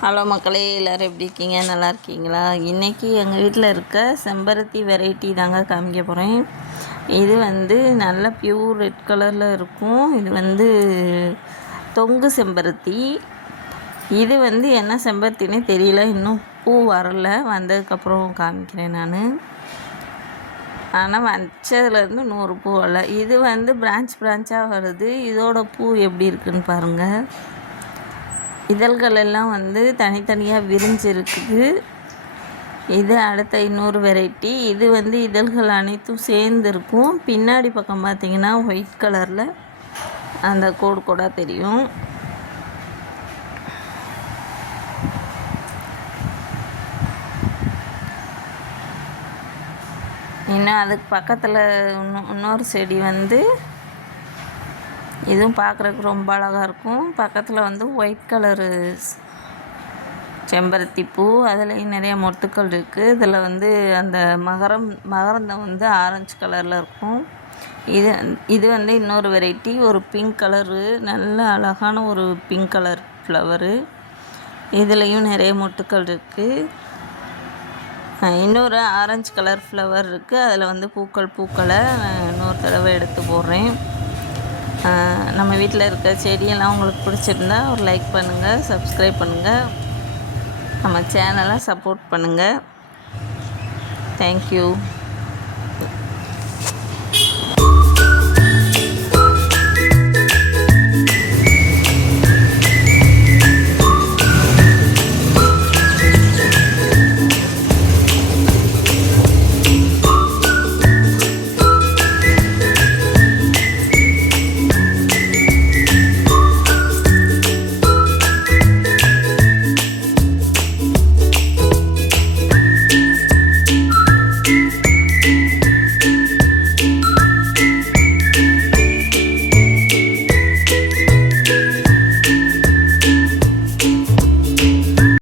Hello மக்களே, எல்லோரும் எப்படி இருக்கீங்க? நல்லா இருக்கீங்களா? இன்றைக்கி எங்கள் வீட்டில் இருக்க செம்பருத்தி வெரைட்டி தாங்க காமிக்க போகிறேன். இது நல்ல பியூர் ரெட் கலரில் இருக்கும். இது தொங்கு செம்பருத்தி. இது என்ன செம்பருத்தினே தெரியல, இன்னும் பூ வரல. வந்ததுக்கப்புறம் காமிக்கிறேன் நான். ஆனால் வச்சதுலேருந்து 100 பூ வரல. இது பிரான்ச்சாக வருது. இதோட பூ எப்படி இருக்குன்னு பாருங்கள். இதழ்கள் எல்லாம் தனித்தனியாக விரிஞ்சிருக்குது. இது அடுத்த இன்னொரு வெரைட்டி. இது இதழ்கள் அனைத்தும் சேர்ந்துருக்கும். பின்னாடி பக்கம் பார்த்திங்கன்னா ஒயிட் கலரில் அந்த கோடு கோடாக தெரியும். இன்னும் அதுக்கு பக்கத்தில் இன்னொரு செடி இதுவும் பார்க்குறதுக்கு ரொம்ப அழகாக இருக்கும். பக்கத்தில் ஒயிட் கலரு செம்பருத்தி பூ, அதுலேயும் நிறைய மொட்டுக்கள் இருக்குது. இதில் அந்த மகரந்தம் ஆரஞ்சு கலரில் இருக்கும். இது இன்னொரு வெரைட்டி. ஒரு பிங்க் கலரு, நல்ல அழகான ஒரு பிங்க் கலர் ஃப்ளவரு. இதுலேயும் நிறைய மொட்டுக்கள் இருக்குது. இன்னொரு ஆரஞ்சு கலர் ஃப்ளவர் இருக்குது. அதில் பூக்களை இன்னொரு தடவை எடுத்து போடுறேன். நம்ம வீட்டில் இருக்க செடியெல்லாம் உங்களுக்கு பிடிச்சிருந்தா ஒரு லைக் பண்ணுங்கள், சப்ஸ்கிரைப் பண்ணுங்கள், நம்ம சேனலை சப்போர்ட் பண்ணுங்கள். தேங்க்யூ.